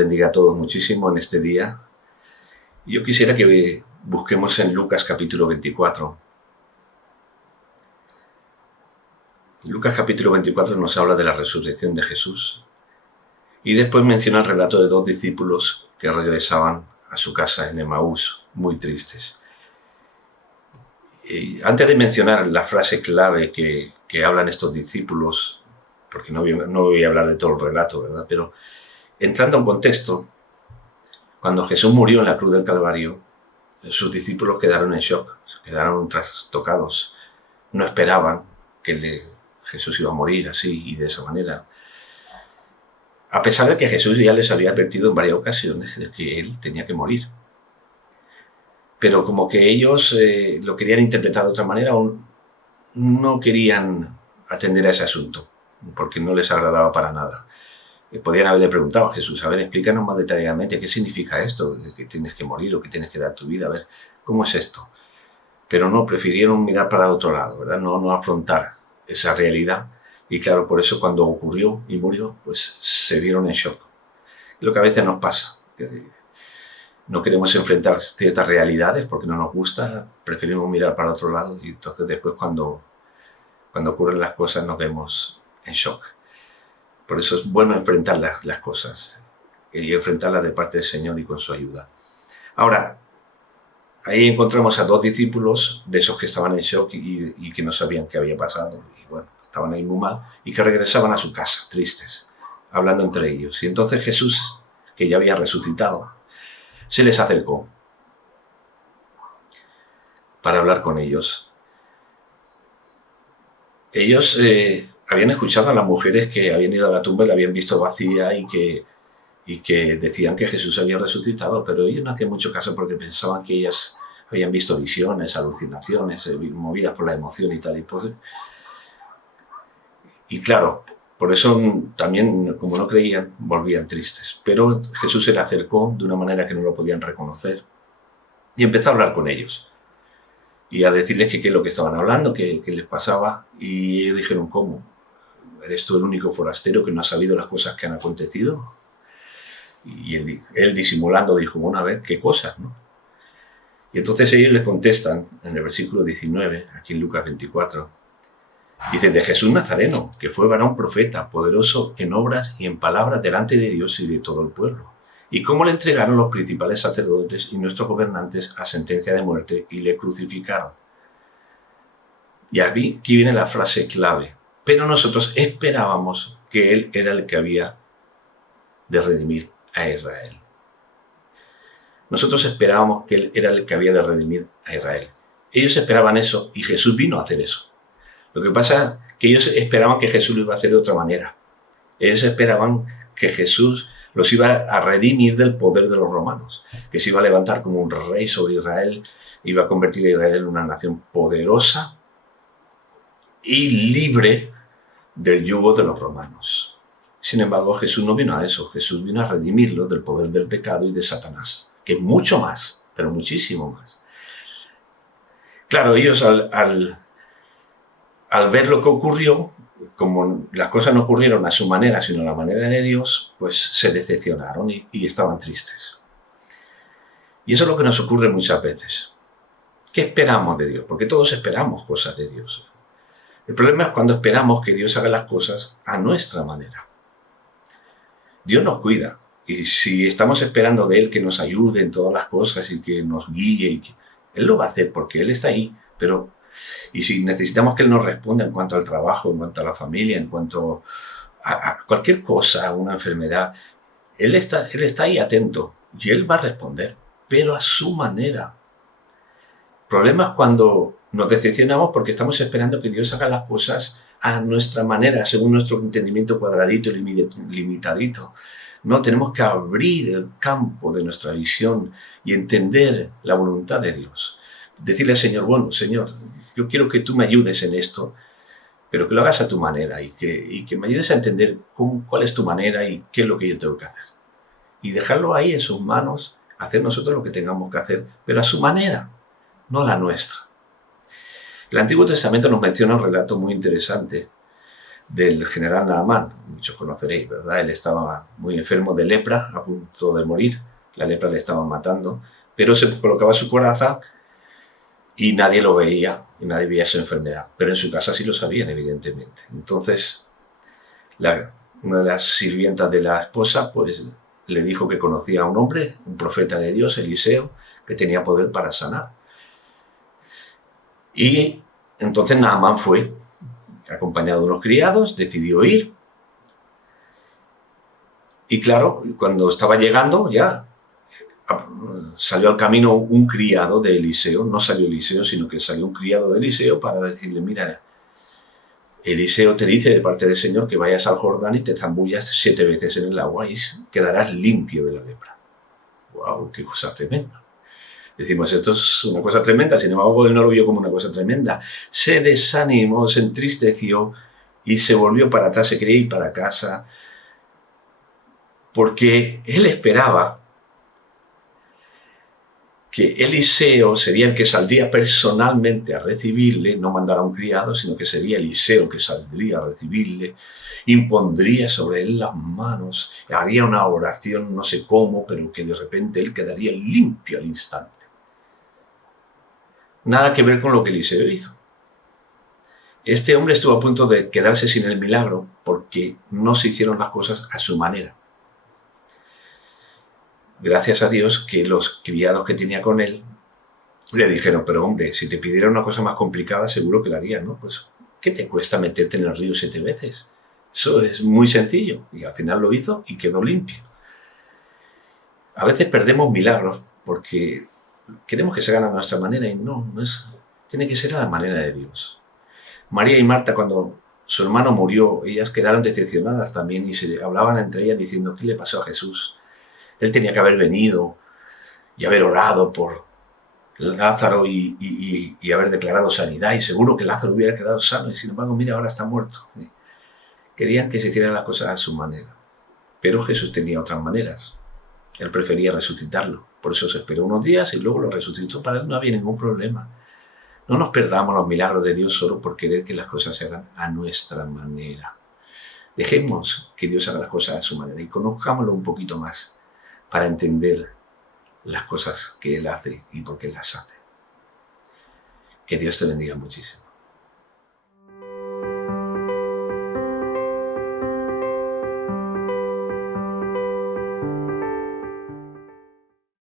bendiga a todos muchísimo en este día. Yo quisiera que busquemos en Lucas capítulo 24. Lucas capítulo 24 nos habla de la resurrección de Jesús y después menciona el relato de dos discípulos que regresaban a su casa en Emaús, muy tristes. Y antes de mencionar la frase clave que hablan estos discípulos, porque no voy a hablar de todo el relato, ¿verdad? Pero entrando en contexto, cuando Jesús murió en la cruz del Calvario, sus discípulos quedaron en shock, quedaron trastocados. No esperaban que Jesús iba a morir así y de esa manera. A pesar de que Jesús ya les había advertido en varias ocasiones de que él tenía que morir. Pero como que ellos lo querían interpretar de otra manera o no querían atender a ese asunto, porque no les agradaba para nada. Podrían haberle preguntado a Jesús, a ver, explícanos más detalladamente qué significa esto, de que tienes que morir o que tienes que dar tu vida, a ver, ¿cómo es esto? Pero no, prefirieron mirar para otro lado, ¿verdad? No afrontar esa realidad. Y claro, por eso cuando ocurrió y murió, pues se vieron en shock. Lo que a veces nos pasa, que no queremos enfrentar ciertas realidades porque no nos gusta, preferimos mirar para otro lado y entonces después cuando ocurren las cosas nos vemos en shock. Por eso es bueno enfrentar las cosas y enfrentarlas de parte del Señor y con su ayuda. Ahora, ahí encontramos a dos discípulos de esos que estaban en shock y que no sabían qué había pasado. Y bueno, estaban ahí muy mal y que regresaban a su casa, tristes, hablando entre ellos. Y entonces Jesús, que ya había resucitado, se les acercó para hablar con ellos. Ellos habían escuchado a las mujeres que habían ido a la tumba y la habían visto vacía y que decían que Jesús había resucitado, pero ellos no hacían mucho caso porque pensaban que ellas habían visto visiones, alucinaciones, movidas por la emoción y tal. Y claro, por eso también, como no creían, volvían tristes. Pero Jesús se le acercó de una manera que no lo podían reconocer y empezó a hablar con ellos y a decirles que qué es lo que estaban hablando, qué les pasaba. Y ellos dijeron, ¿cómo? ¿Eres tú el único forastero que no ha sabido las cosas que han acontecido? Y él disimulando dijo, bueno, a ver, ¿qué cosas, no? Y entonces ellos le contestan en el versículo 19, aquí en Lucas 24, dice, de Jesús Nazareno, que fue varón profeta, poderoso en obras y en palabras delante de Dios y de todo el pueblo. Y cómo le entregaron los principales sacerdotes y nuestros gobernantes a sentencia de muerte y le crucificaron. Y aquí viene la frase clave. Pero nosotros esperábamos que él era el que había de redimir a Israel. Nosotros esperábamos que él era el que había de redimir a Israel. Ellos esperaban eso y Jesús vino a hacer eso. Lo que pasa es que ellos esperaban que Jesús lo iba a hacer de otra manera. Ellos esperaban que Jesús los iba a redimir del poder de los romanos, que se iba a levantar como un rey sobre Israel, iba a convertir a Israel en una nación poderosa y libre del yugo de los romanos. Sin embargo, Jesús no vino a eso. Jesús vino a redimirlo del poder del pecado y de Satanás, que es mucho más, pero muchísimo más. Claro, ellos al ver lo que ocurrió, como las cosas no ocurrieron a su manera, sino a la manera de Dios, pues se decepcionaron y estaban tristes. Y eso es lo que nos ocurre muchas veces. ¿Qué esperamos de Dios? Porque todos esperamos cosas de Dios. El problema es cuando esperamos que Dios haga las cosas a nuestra manera. Dios nos cuida. Y si estamos esperando de Él que nos ayude en todas las cosas y que nos guíe, Él lo va a hacer porque Él está ahí. Y si necesitamos que Él nos responda en cuanto al trabajo, en cuanto a la familia, en cuanto a cualquier cosa, a una enfermedad, Él está ahí atento y Él va a responder, pero a su manera. El problema es cuando nos decepcionamos porque estamos esperando que Dios haga las cosas a nuestra manera, según nuestro entendimiento cuadradito y limitadito. No, tenemos que abrir el campo de nuestra visión y entender la voluntad de Dios. Decirle al Señor, bueno, Señor, yo quiero que tú me ayudes en esto, pero que lo hagas a tu manera y que me ayudes a entender cuál es tu manera y qué es lo que yo tengo que hacer. Y dejarlo ahí en sus manos, hacer nosotros lo que tengamos que hacer, pero a su manera, no la nuestra. El Antiguo Testamento nos menciona un relato muy interesante del general Naamán. Muchos conoceréis, ¿verdad? Él estaba muy enfermo de lepra, a punto de morir. La lepra le estaba matando, pero se colocaba su coraza y nadie lo veía, y nadie veía su enfermedad. Pero en su casa sí lo sabían, evidentemente. Entonces, una de las sirvientas de la esposa, pues le dijo que conocía a un hombre, un profeta de Dios, Eliseo, que tenía poder para sanar. Y entonces Naamán fue, acompañado de unos criados, decidió ir. Y claro, cuando estaba llegando ya salió al camino un criado de Eliseo, no salió Eliseo, sino que salió un criado de Eliseo para decirle, mira, Eliseo te dice de parte del Señor que vayas al Jordán y te zambullas 7 veces en el agua y quedarás limpio de la lepra. ¡Wow! ¡Qué cosa tremenda! Decimos, esto es una cosa tremenda, sin embargo él no lo vio como una cosa tremenda. Se desanimó, se entristeció y se volvió para atrás, se quería ir para casa, porque él esperaba que Eliseo sería el que saldría personalmente a recibirle, no mandara a un criado, sino que sería Eliseo que saldría a recibirle, impondría sobre él las manos, haría una oración, no sé cómo, pero que de repente él quedaría limpio al instante. Nada que ver con lo que Eliseo hizo. Este hombre estuvo a punto de quedarse sin el milagro porque no se hicieron las cosas a su manera. Gracias a Dios que los criados que tenía con él le dijeron, pero hombre, si te pidiera una cosa más complicada seguro que la harías, ¿no? Pues, ¿qué te cuesta meterte en el río 7 veces? Eso es muy sencillo. Y al final lo hizo y quedó limpio. A veces perdemos milagros porque queremos que se hagan a nuestra manera y no es, tiene que ser a la manera de Dios. María y Marta, cuando su hermano murió, ellas quedaron decepcionadas también y se hablaban entre ellas diciendo, ¿qué le pasó a Jesús? Él tenía que haber venido y haber orado por Lázaro y haber declarado sanidad, y seguro que Lázaro hubiera quedado sano, y sin embargo, mira, ahora está muerto. Querían que se hicieran las cosas a su manera, pero Jesús tenía otras maneras. Él prefería resucitarlo, por eso se esperó unos días y luego lo resucitó. Para él no había ningún problema. No nos perdamos los milagros de Dios solo por querer que las cosas se hagan a nuestra manera. Dejemos que Dios haga las cosas a su manera y conozcámoslo un poquito más para entender las cosas que Él hace y por qué las hace. Que Dios te bendiga muchísimo.